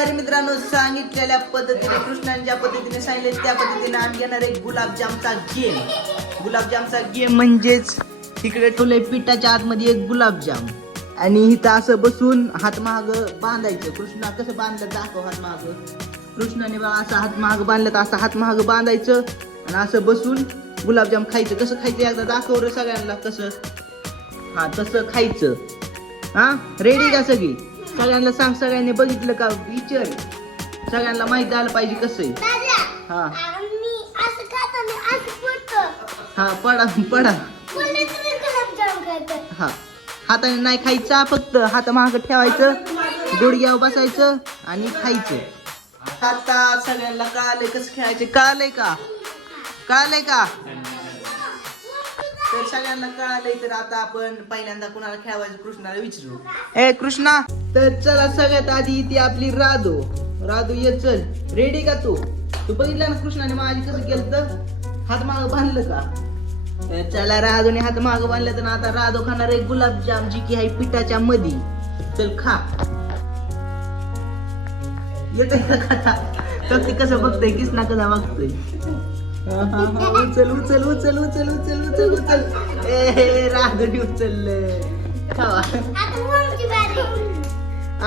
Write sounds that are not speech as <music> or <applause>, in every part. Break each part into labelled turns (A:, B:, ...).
A: तर मित्रांनो सांगितलेल्या पद्धतीने कृष्णाने ज्या पद्धतीने सांगितले त्या पद्धतीने आम्ही घेणार आहे गुलाबजामचा गेम गुलाबजामचा गेम म्हणजेच तिकडे ठेवले पिठाच्या आतमध्ये एक गुलाबजाम. आणि इथं असं बसून हातमाग बांधायचं. कृष्णा कसं बांधलं दाखव हात महाग कृष्णाने बाबा असं हातमाग बांधलं तर असं हातमाग बांधायचं. आणि असं बसून गुलाबजाम खायचं. कसं खायचं एकदा दाखव रे सगळ्यांना कसं. हा तसं खायचं. हा रेडी का सगळी? सगळ्यांना सांग सगळ्यांनी बघितलं का? विचार. सगळ्यांना माहीत झालं पाहिजे कसं आहे. हा. हा पडा पडा. हा. हाताने नाही खायचा फक्त हात महाग ठेवायचं गुडघ्यावर बसायचं आणि खायचं. आता सगळ्यांना कळालंय कसं खेळायचे. कळालंय का? कळालंय का? तर सगळ्यांना कळालंय तर आता आपण पहिल्यांदा कुणाला खेळवायचं कृष्णाला विचारू. ए कृष्णा! तर चला सगळ्यात आधी ती आपली राधो. राधू ये चल. रेडी का तू? तू बघितलं ना कृष्णाने माझी कसं केलं तर हात माग बांधलं का? तर चला राधूने हात माग बांधलं तर आता राधो खाणार आहे गुलाबजाम जी की आहे पिठाच्या मधी. चल खा. येत खाता फक्त कसं बघतोय किसना कसा बघतोय. उचल उचल उचल उचल उचल उचल उचल. ए राधुनी उचललं. खावा.
B: आता बारी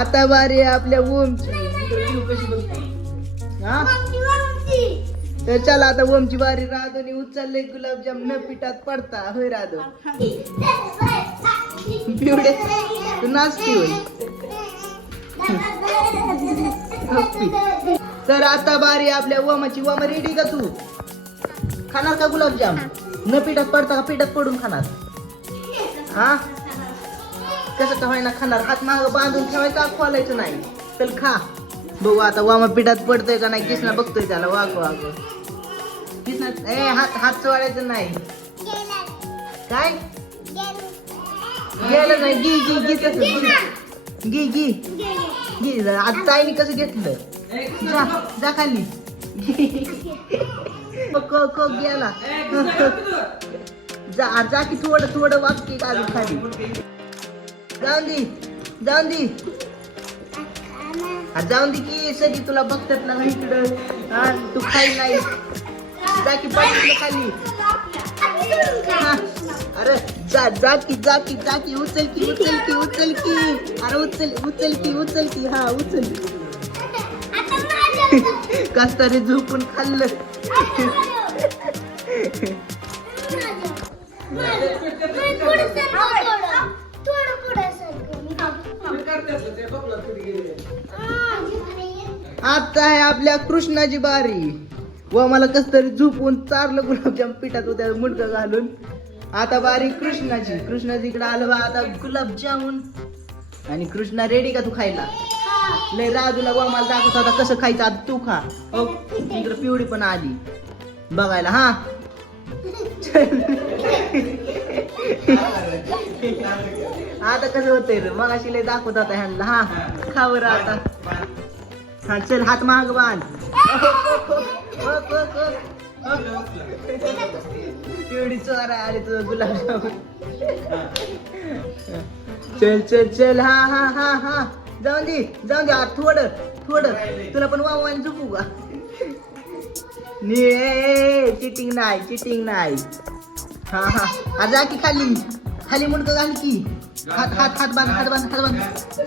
A: आता बारी आहे आपल्या ओमची. कशी बघते हा? तर चला आता ओमची बारी राधुनी उचलले गुलाबजाम न पिठात पडता. होय राधो पिवडे तू नाचती होय. <laughs> तर आता बारी आपल्या ओमाची. ओमा रेडी का तू? खाणार का गुलाबजाम? न पिठात पडता का पिठात पडून खाणार? हा? कसं का होईना खाणार? हात माग बांधून ठेवायचा खोलायचं नाही? चल खा. बघू आता वामा पिठात पडतोय का नाही किसना बघतोय त्याला. वाग वाग किसना ए हात हात चोळायचं नाही. काय? गेलं नाही. गी गी गी तसं. गी गी गी आज ताईने कसं घेतलं? जा जा खाली. क क गेला <laughs> जा जा की थोडं थोडं वागते का अजून खाली. जाऊन दे जाऊन दे. जाऊन दे की सगळी तुला बघतात ना इकडं. हा तू खाई नाही. जा की पाठीला खाली. अरे जा जा की जा की जा की उचल की उचल की उचल की. अरे उचल उचल की उचल की. हा उचल. <laughs> कस तरी झोपून खाल्लं. आता आहे आपल्या कृष्णाची बारी. व मला कस तरी झोपून चारलं गुलाबजाम पिठात होत्या मुडकं घालून. आता बारी कृष्णाची. कृष्णाची इकडे आलं बा आता गुलाबजामुन. आणि कृष्णा रेडी का तू खायला? लय राजूला व दाखवत होता कसं खायचं आता तू खा. हो इकडे पिवळी पण आली. बघायला हा? आता कसं होतंय रे मग अशी लय दाखवत होता ह्यांना हा? खा बरं आता. हा चल हात महाग बांध पिवडी चोर आली तुझं गुलाबजामुन चल चल चल हा हा हा हा. जाऊन दे जाऊन दे आता थोडं थोडं तुला पण वावाने झोपू का? ने चिटिंग नाही चिटिंग नाही. हा हा. जा की खाली. खाली मुंडकं घाल की. हात हात हात बांध हात बांध हात बांध.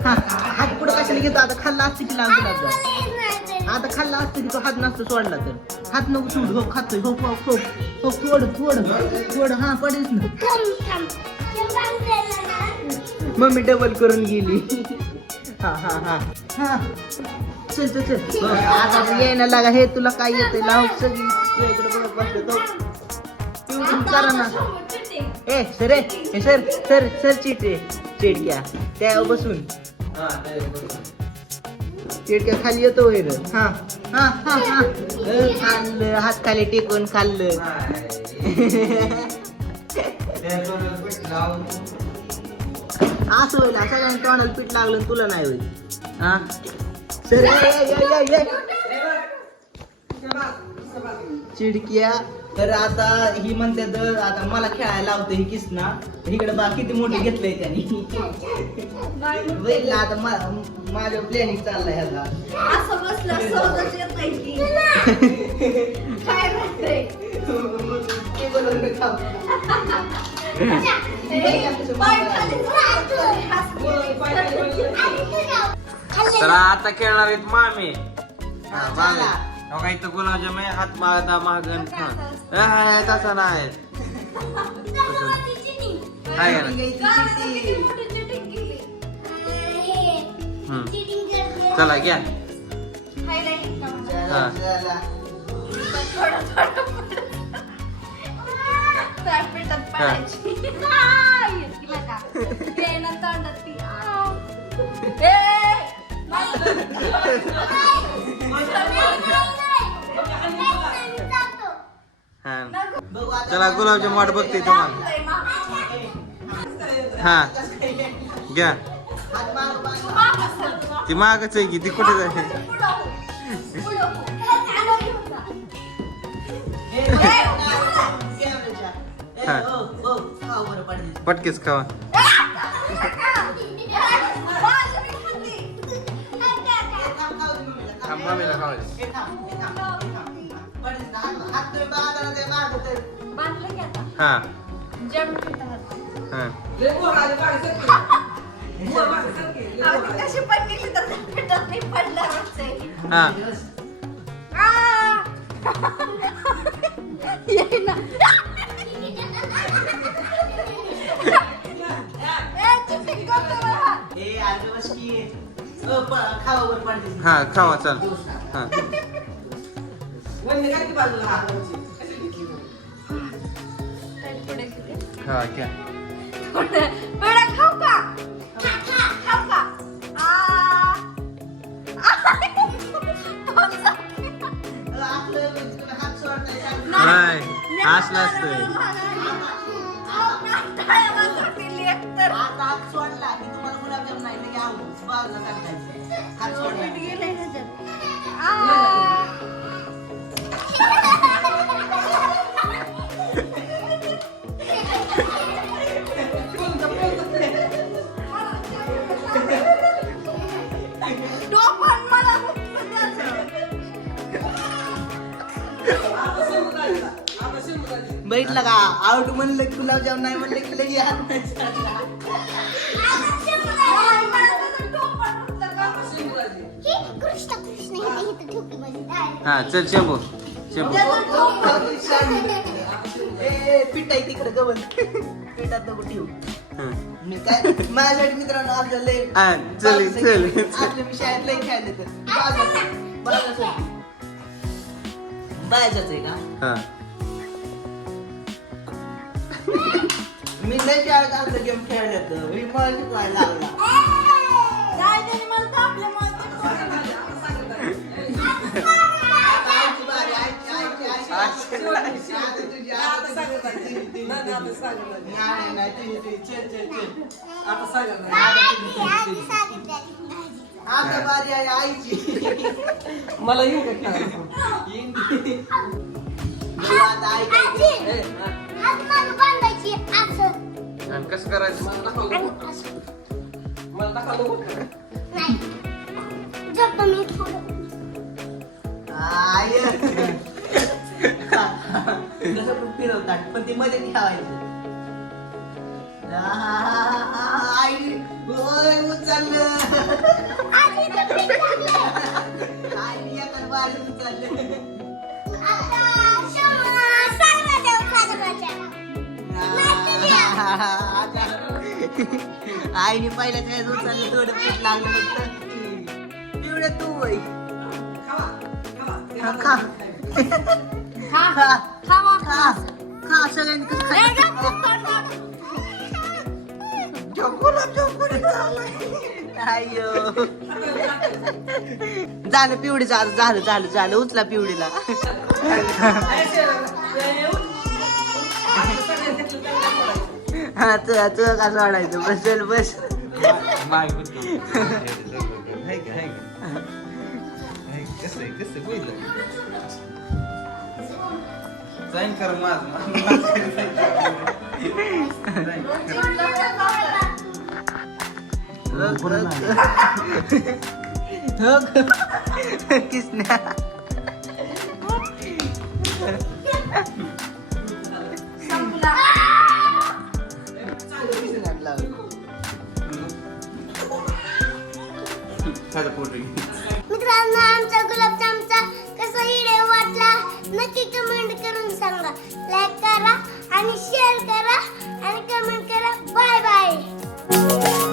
A: हा हात पुढं कशाला घेतो? आता खाल्ला असतं की लाग गुलाबजाम आता खाल्ला असतं की तो हात नसतो सोडला तर. हात नको सोड हो खातोय. हो हो हो हो थोडं थोडं थोडं हा पडेल ना मम्मी डबल करून गेली. हा हा हा. हा. चल चल चल. बस, आता यायला लागा हे तुला काय लाव सगळी. तुझ्या इकडे बघत बसलं तो पिऊन करा ना. ए सर ए सर सर सर चिटे चिडक्या. त्या बसून. चिडक्या खाली येतो हा हा हा हा. खाल्लं हात खाली टेकून खाल्लं. <laughs> असं होईल सगळ्यांनी तोंडाला पीठ लागलं तुला नाही होईल. हा? सर. चिडक्या तर आता ही म्हणतात आता मला खेळायला लावतं ही किसना. इकडे बा किती मोठे घेतलंय त्यांनी. आता माझं प्लॅनिंग चाललंय ह्याचा <laughs>
C: काय.
D: तर आता खेळणार आहेत मामी. हा, मामी. हो का इथं गुलाबजाम आहे हात मागता मागन तसा नाही. काय
C: केली.
D: चला घ्या.
C: त्या पिठात पडायची. आय, तिला का? ते ना तोंडात ती. आव. ए,
D: हा
C: नको.
A: बघू आता
D: चला गुलाबजाम वाट बघते तुम्हाला
C: मामा.
D: हा घ्या
A: मागं.
D: ती मागच आहे की ती कुठे जाते
C: पुढं हो. पुढं हो. त्याला घेऊन जा.
A: ए, कॅमेराच्या. ए,
D: हा. पटकेच खावा.
A: थांब?
D: हा. हा. हा <laughs> हा खावा चल. हा.
C: पुढे किती?
D: हा घ्या.
C: खाऊ का? खाऊ का?
A: तुम्ही
D: नाही असलं असतंय
A: आता हात सोडला. की तुम्हाला गुलाबजाम नाही लगे बाजूला टाकायचं. हात सोडला. बैठला का आउट म्हणलं की गुलाबजाम नाही म्हणलं की लगे
D: हा चल शंभू. शंभू.
A: तिकडे गवत पिठात नको ठेवू. मी काय माझ्यासाठी मित्रांनो आपलं लय
D: चल, चल, चल.
A: आपलं मी शाळेत लय खेळले तर बाजासाठी बाजाच आहे का?
D: हा.
A: मी लय शाळेत आपलं गेम खेळले तर मी मला शिकवायला लागला आता आईची बारी, आईची, आईची, आईची, आईची. आता तुझी, आता तुझी, तुझी, तुझी, तुझी. नाही, नाही, तुझी, तुझी. चल, चल, चल. आता तुझी, तुझी, तुझी. आता बारी आहे आईची
E: मला येऊ का खेळायला?
A: येईन की. बरं, आता आई काय
B: आजी.
A: करते? ए, हा.
B: बांधायची असं
D: आणि कसं करायचं
E: मला दाखवलं
B: आणि
E: बघ.
B: असं
E: मला दाखवलं बघ.
B: नाही जप मी थोडं
A: आय. कसं पण फिरवतात पण ते मध्ये ठेवायचं आ, आई होय उचललं
B: आजी तर मी टाकलं.
A: आई बारी उचललं आईने पहिल्या त्याच उचललं थोडं पीठ लागलं फक्त. पिवळं तू वय खा. खा. खा. खा. सगळ्यांनी? अय्यो झालं पिवडीचं आज झालं झालं झालं. उचला पिवडीला हा तुला तुला कसं वाढायचं बस. चल बस
D: माग
B: मित्रांनो आमचा गुलाबजामचा कसा व्हिडिओ वाटला नक्की कमेंट करून सांगा. लाईक करा आणि शेअर करा आणि कमेंट करा. Bye bye